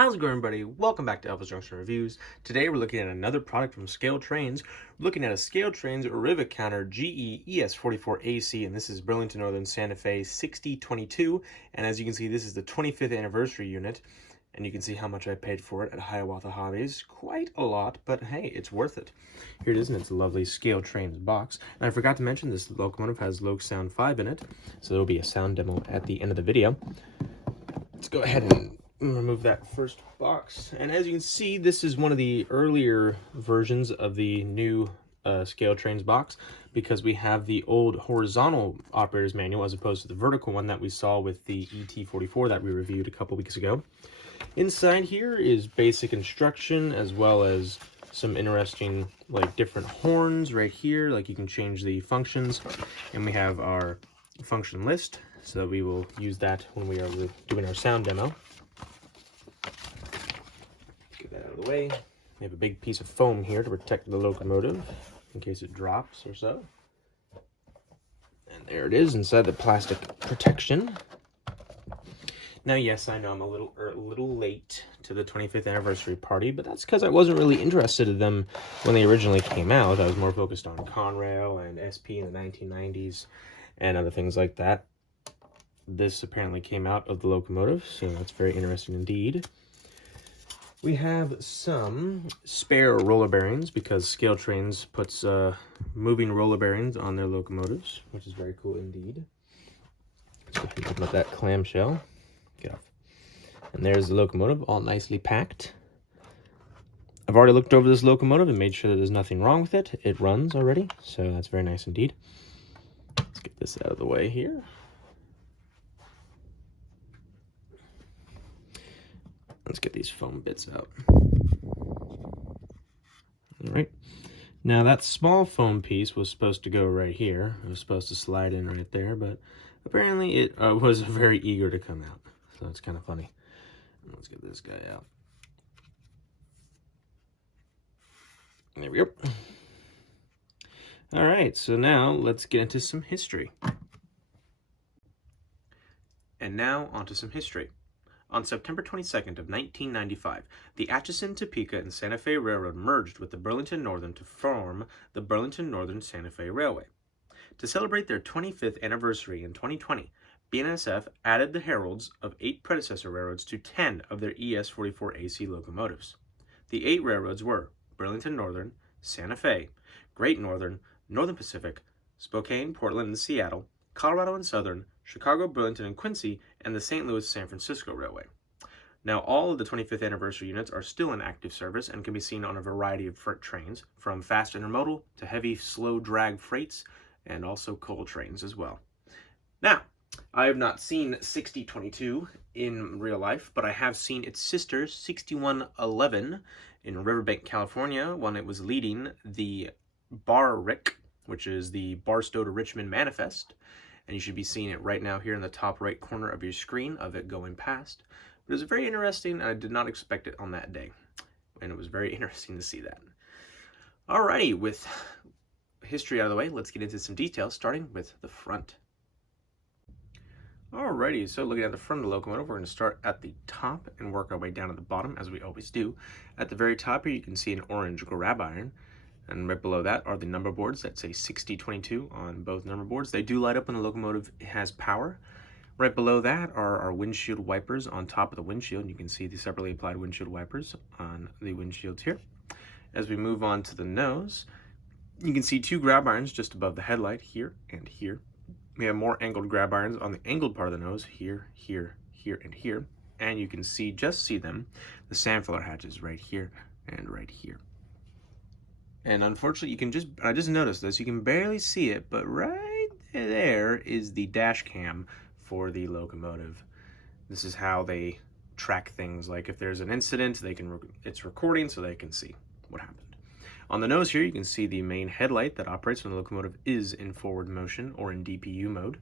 How's it going, everybody? Welcome back to Elvis Junction Reviews. Today we're looking at another product from ScaleTrains. We're looking at a ScaleTrains Rivet Counter GE ES44AC, and this is Burlington Northern Santa Fe 6022. And as you can see, this is the 25th anniversary unit, and you can see how much I paid for it at Hiawatha Hobbies. Quite a lot, but hey, it's worth it. Here it is in its lovely ScaleTrains box. And I forgot to mention this locomotive has Loc Sound 5 in it, so there will be a sound demo at the end of the video. Let's go ahead and remove that first box. And as you can see, this is one of the earlier versions of the new ScaleTrains box, because we have the old horizontal operator's manual as opposed to the vertical one that we saw with the ET44 that we reviewed a couple weeks ago. Inside here is basic instruction, as well as some interesting different horns right here, like you can change the functions, and we have our function list, so we will use that when we are doing our sound demo. Get that out of the way. We have a big piece of foam here to protect the locomotive in case it drops or so. And there it is inside the plastic protection. Now, yes, I know I'm a little late to the 25th anniversary party, but that's because I wasn't really interested in them when they originally came out. I was more focused on Conrail and SP in the 1990s and other things like that. This apparently came out of the locomotive, so that's very interesting indeed. We have some spare roller bearings, because ScaleTrains puts moving roller bearings on their locomotives, which is very cool indeed. Let's go ahead and open up that clamshell. Get off. And there's the locomotive, all nicely packed. I've already looked over this locomotive and made sure that there's nothing wrong with it. It runs already, so that's very nice indeed. Let's get this out of the way here. Let's get these foam bits out. All right. Now that small foam piece was supposed to go right here. It was supposed to slide in right there, but apparently it was very eager to come out. So it's kind of funny. Let's get this guy out. There we go. All right, so now let's get into some history. And now onto some history. On September 22nd of 1995, the Atchison, Topeka, and Santa Fe Railroad merged with the Burlington Northern to form the Burlington Northern Santa Fe Railway. To celebrate their 25th anniversary in 2020, BNSF added the heralds of 8 predecessor railroads to 10 of their ES44AC locomotives. The 8 railroads were Burlington Northern, Santa Fe, Great Northern, Northern Pacific, Spokane, Portland, and Seattle, Colorado and Southern, Chicago, Burlington, and Quincy, and the St. Louis San Francisco Railway. Now, all of the 25th anniversary units are still in active service and can be seen on a variety of freight trains, from fast intermodal to heavy, slow drag freights, and also coal trains as well. Now, I have not seen 6022 in real life, but I have seen its sister, 6111, in Riverbank, California, when it was leading the BAR-RIC, which is the Barstow to Richmond Manifest. And you should be seeing it right now here in the top right corner of your screen of it going past. But it was very interesting. I did not expect it on that day, and it was very interesting to see that. Alrighty, with history out of the way, let's get into some details, starting with the front. Alrighty, so looking at the front of the locomotive, we're going to start at the top and work our way down to the bottom, as we always do. At the very top here, you can see an orange grab iron. And right below that are the number boards that say 6022 on both number boards. They do light up when the locomotive has power. Right below that are our windshield wipers on top of the windshield. You can see the separately applied windshield wipers on the windshields here. As we move on to the nose, you can see 2 grab irons just above the headlight here and here. We have more angled grab irons on the angled part of the nose here, here, here, and here. And you can see them, the sand filler hatches right here and right here. And unfortunately, I just noticed this, you can barely see it, but right there is the dash cam for the locomotive. This is how they track things, like if there's an incident, it's recording so they can see what happened. On the nose here, you can see the main headlight that operates when the locomotive is in forward motion or in DPU mode.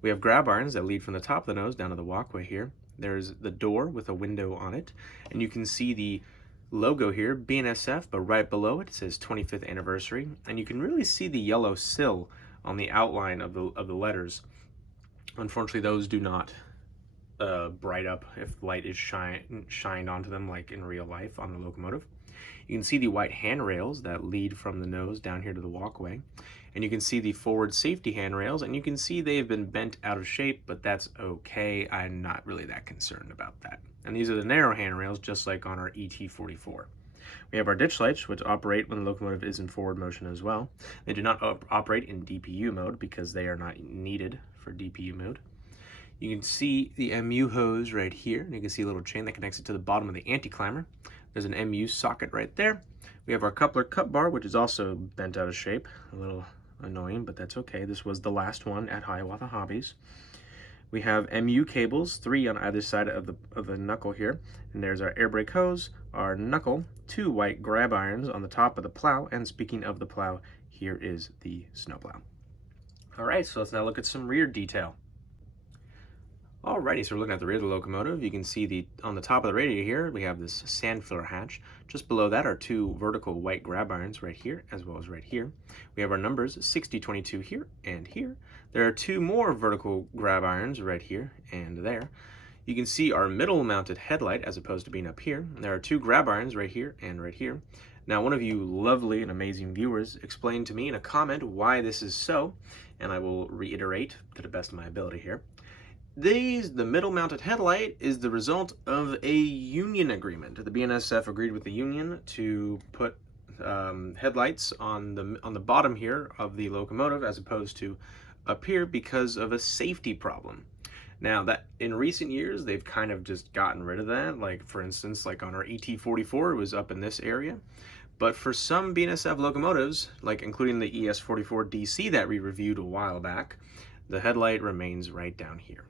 We have grab irons that lead from the top of the nose down to the walkway here. There's the door with a window on it, and you can see the logo here, BNSF, but right below it says 25th anniversary, and you can really see the yellow sill on the outline of the letters. Unfortunately, those do not bright up if light is shined onto them like in real life on the locomotive. You can see the white handrails that lead from the nose down here to the walkway. And you can see the forward safety handrails, and you can see they have been bent out of shape, but that's okay. I'm not really that concerned about that. And these are the narrow handrails, just like on our ET44. We have our ditch lights, which operate when the locomotive is in forward motion as well. They do not operate in DPU mode because they are not needed for DPU mode. You can see the MU hose right here, and you can see a little chain that connects it to the bottom of the anti-climber. There's an MU socket right there. We have our coupler cut bar, which is also bent out of shape. A little annoying, but that's okay. This was the last one at Hiawatha Hobbies. We have MU cables, 3 on either side of the knuckle here. And there's our air brake hose, our knuckle, 2 white grab irons on the top of the plow. And speaking of the plow, here is the snowplow. All right, so let's now look at some rear detail. Alrighty, so we're looking at the rear of the locomotive. You can see on the top of the radiator here, we have this sand filler hatch. Just below that are 2 vertical white grab irons right here, as well as right here. We have our numbers 6022 here and here. There are 2 more vertical grab irons right here and there. You can see our middle mounted headlight as opposed to being up here. There are 2 grab irons right here and right here. Now, one of you lovely and amazing viewers explained to me in a comment why this is so, and I will reiterate to the best of my ability here. The middle mounted headlight is the result of a union agreement. The BNSF agreed with the union to put headlights on the bottom here of the locomotive as opposed to up here because of a safety problem. Now, that in recent years they've kind of just gotten rid of that. Like, for instance, like on our ET44, it was up in this area. But for some BNSF locomotives, like including the ES44DC that we reviewed a while back, the headlight remains right down here.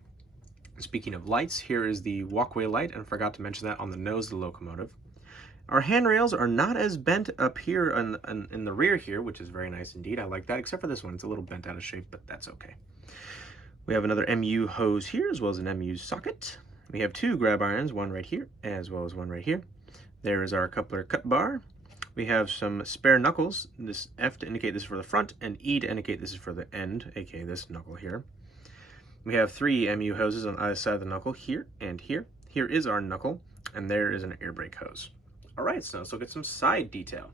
Speaking of lights, here is the walkway light, and I forgot to mention that on the nose of the locomotive. Our handrails are not as bent up here in the rear here, which is very nice indeed. I like that, except for this one. It's a little bent out of shape, but that's okay. We have another MU hose here, as well as an MU socket. We have 2 grab irons, one right here, as well as one right here. There is our coupler cut bar. We have some spare knuckles, this F to indicate this is for the front, and E to indicate this is for the end, aka this knuckle here. We have 3 MU hoses on either side of the knuckle, here and here. Here is our knuckle, and there is an air brake hose. All right, so let's look at some side detail.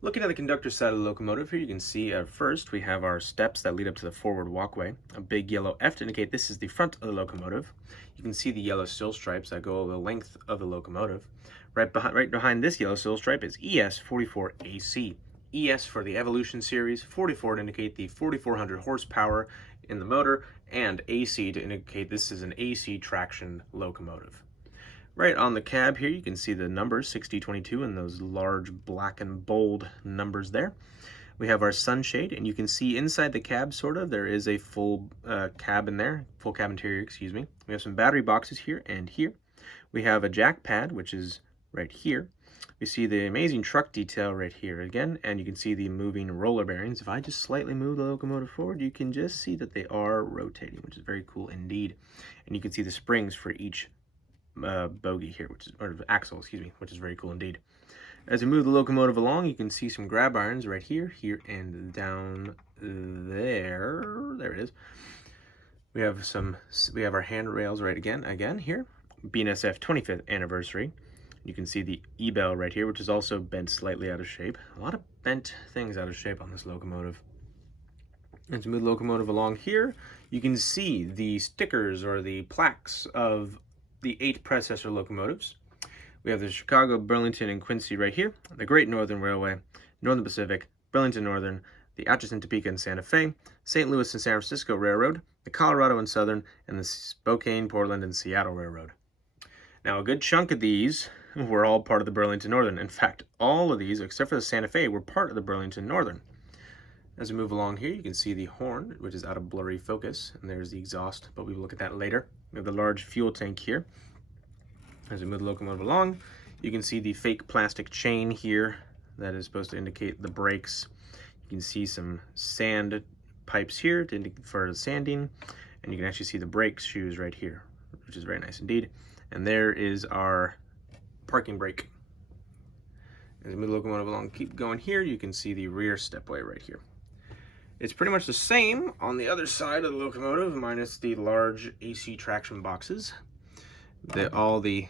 Looking at the conductor's side of the locomotive here, you can see first we have our steps that lead up to the forward walkway. A big yellow F to indicate this is the front of the locomotive. You can see the yellow sill stripes that go the length of the locomotive. Right behind this yellow sill stripe is ES44AC. ES for the Evolution series, 44 to indicate the 4,400 horsepower in the motor, and AC to indicate this is an AC traction locomotive. Right on the cab here, you can see the numbers 6022 and those large black and bold numbers there. We have our sunshade, and you can see inside the cab, sort of, there is a full cab in there, full cab interior, excuse me. We have some battery boxes here and here. We have a jack pad, which is right here. We see the amazing truck detail right here again, and you can see the moving roller bearings. If I just slightly move the locomotive forward, you can just see that they are rotating, which is very cool indeed. And you can see the springs for each bogie here, or axle, excuse me, which is very cool indeed. As we move the locomotive along, you can see some grab irons right here, here, and down there. There it is. We have our handrails right again here. BNSF 25th anniversary. You can see the E-bell right here, which is also bent slightly out of shape. A lot of bent things out of shape on this locomotive. As we move the locomotive along here, you can see the stickers or the plaques of the 8 predecessor locomotives. We have the Chicago, Burlington, and Quincy right here, the Great Northern Railway, Northern Pacific, Burlington Northern, the Atchison, Topeka, and Santa Fe, St. Louis and San Francisco Railroad, the Colorado and Southern, and the Spokane, Portland, and Seattle Railroad. Now, a good chunk of these were all part of the Burlington Northern. In fact, all of these, except for the Santa Fe, were part of the Burlington Northern. As we move along here, you can see the horn, which is out of blurry focus, and there's the exhaust, but we will look at that later. We have the large fuel tank here. As we move the locomotive along, you can see the fake plastic chain here that is supposed to indicate the brakes. You can see some sand pipes here for the sanding, and you can actually see the brake shoes right here, which is very nice indeed. And there is our parking brake. As we move the locomotive along, keep going here, you can see the rear stepway right here. It's pretty much the same on the other side of the locomotive, minus the large AC traction boxes. All the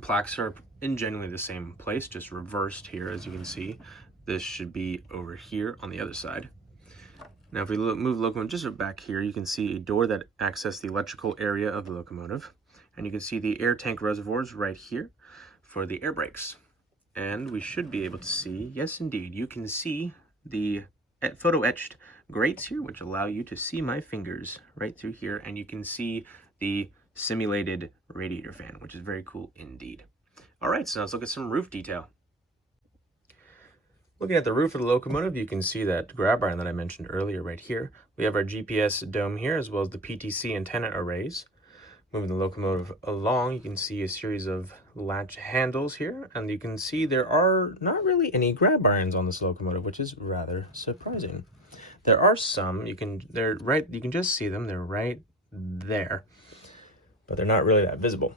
plaques are in generally the same place, just reversed here, as you can see. This should be over here on the other side. Now if we move the locomotive just back here, you can see a door that accesses the electrical area of the locomotive. And you can see the air tank reservoirs right here for the air brakes. And we should be able to see, yes indeed, you can see the photo etched grates here, which allow you to see my fingers right through here, and you can see the simulated radiator fan, which is very cool indeed. All right, so now let's look at some roof detail. Looking at the roof of the locomotive, you can see that grab iron that I mentioned earlier right here. We have our GPS dome here, as well as the PTC antenna arrays. Moving the locomotive along, you can see a series of latch handles here, and you can see there are not really any grab irons on this locomotive, which is rather surprising. There are some, you can just see them, they're right there, but they're not really that visible.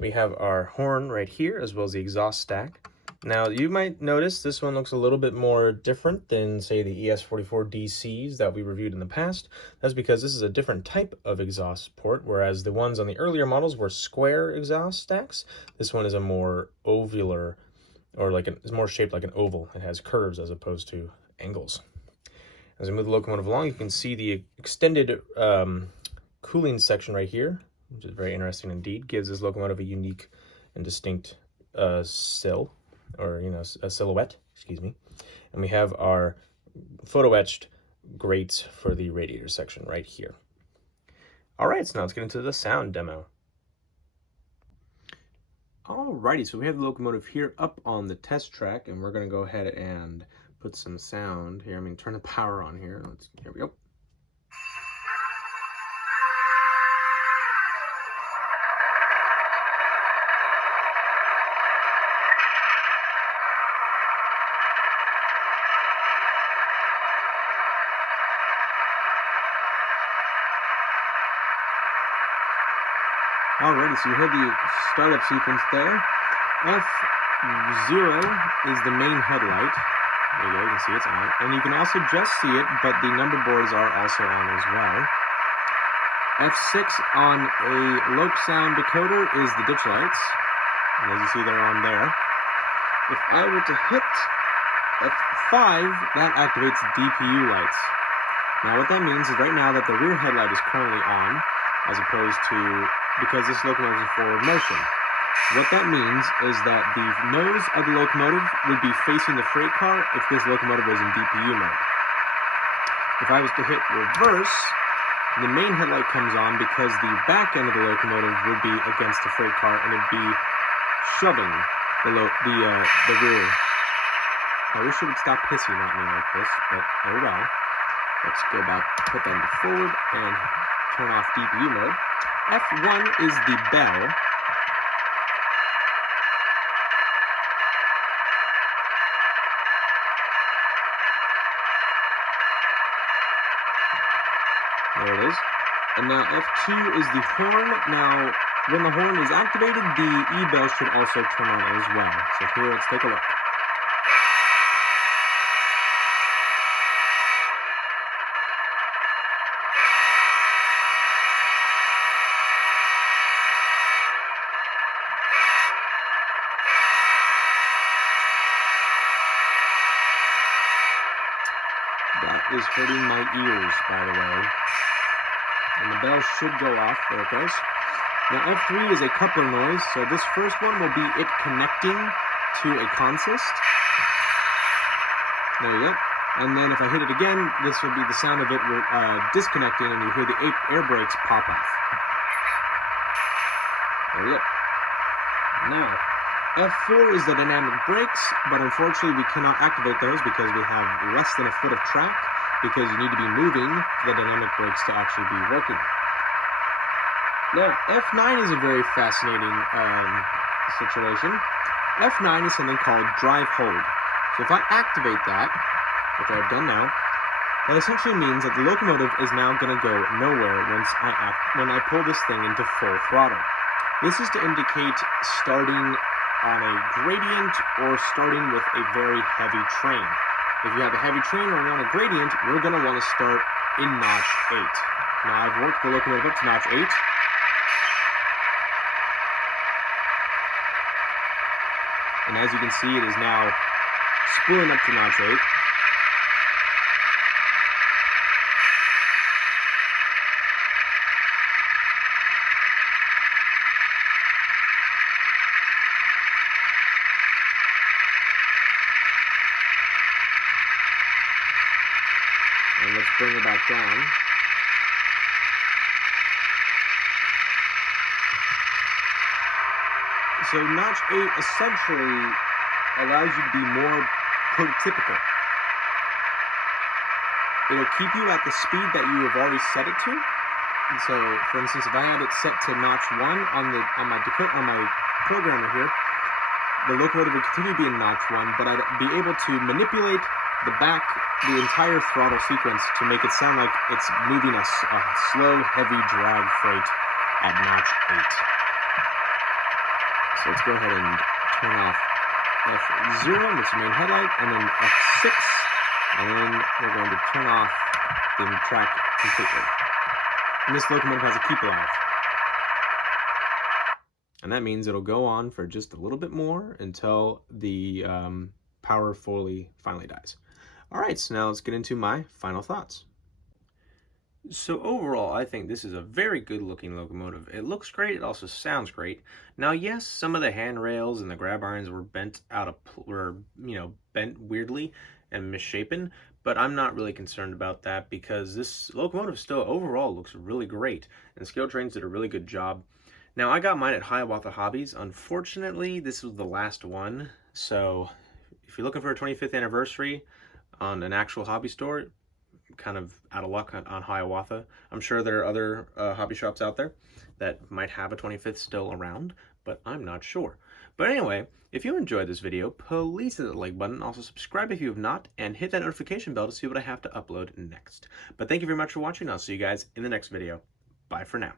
We have our horn right here, as well as the exhaust stack. Now, you might notice this one looks a little bit more different than, say, the ES44DCs that we reviewed in the past. That's because this is a different type of exhaust port, whereas the ones on the earlier models were square exhaust stacks. This one is a more ovular, or it's more shaped like an oval. It has curves as opposed to angles. As we move the locomotive along, you can see the extended cooling section right here, which is very interesting indeed. Gives this locomotive a unique and distinct sill. Or a silhouette, excuse me. And we have our photo etched grates for the radiator section right here. All right, so now let's get into the sound demo. Alrighty, so we have the locomotive here up on the test track, and we're going to go ahead and put some sound here. Turn the power on here. Here we go. Alrighty, so you heard the startup sequence there. F0 is the main headlight. There you go, you can see it's on. And you can also just see it, but the number boards are also on as well. F6 on a loc sound decoder is the ditch lights. And as you see, they're on there. If I were to hit F5, that activates DPU lights. Now what that means is right now that the rear headlight is currently on, as opposed to, because this locomotive is in forward motion. What that means is that the nose of the locomotive would be facing the freight car if this locomotive was in DPU mode. If I was to hit reverse, the main headlight comes on because the back end of the locomotive would be against the freight car and it'd be shoving the rear. I wish it would stop hissing at me like this, but oh well. Let's go back, put that into forward, and turn off DPU mode. F1 is the bell. There it is. And now F2 is the horn. Now, when the horn is activated, the E-bell should also turn on as well. So here, let's take a look. That is hurting my ears, by the way. And the bell should go off. There it goes. Now F3 is a coupler noise, so this first one will be it connecting to a consist. There you go. And then if I hit it again, this will be the sound of it disconnecting, and you hear the air brakes pop off. There we go. Now, F4 is the dynamic brakes, but unfortunately we cannot activate those because we have less than a foot of track, because you need to be moving for the dynamic brakes to actually be working. Now, F9 is a very fascinating situation. F9 is something called drive hold. So if I activate that, which I've done now, that essentially means that the locomotive is now going to go nowhere when I pull this thing into full throttle. This is to indicate starting on a gradient or starting with a very heavy train. If you have a heavy train or want a gradient, you're going to want to start in notch 8. Now I've worked the locomotive up to notch 8. And as you can see, it is now spooling up to notch 8. And let's bring it back down. So notch 8 essentially allows you to be more prototypical. It'll keep you at the speed that you have already set it to. And so, for instance, if I had it set to notch 1 on my programmer here, the locomotive would continue to be in notch 1, but I'd be able to manipulate the entire throttle sequence to make it sound like it's moving a slow, heavy drag freight at notch 8. So let's go ahead and turn off F0, which is the main headlight, and then F6, and then we're going to turn off the track completely. And this locomotive has a keep alive. And that means it'll go on for just a little bit more until the power finally dies. All right, so now let's get into my final thoughts. So overall, I think this is a very good looking locomotive. It looks great, it also sounds great. Now, yes, some of the handrails and the grab irons were bent bent weirdly and misshapen, but I'm not really concerned about that because this locomotive still overall looks really great, and ScaleTrains did a really good job. Now, I got mine at Hiawatha Hobbies. Unfortunately, this was the last one, so if you're looking for a 25th anniversary on an actual hobby store, kind of out of luck on Hiawatha. I'm sure there are other hobby shops out there that might have a 25th still around, but I'm not sure. But anyway, if you enjoyed this video, please hit that like button. Also subscribe if you have not, and hit that notification bell to see what I have to upload next. But thank you very much for watching. I'll see you guys in the next video. Bye for now.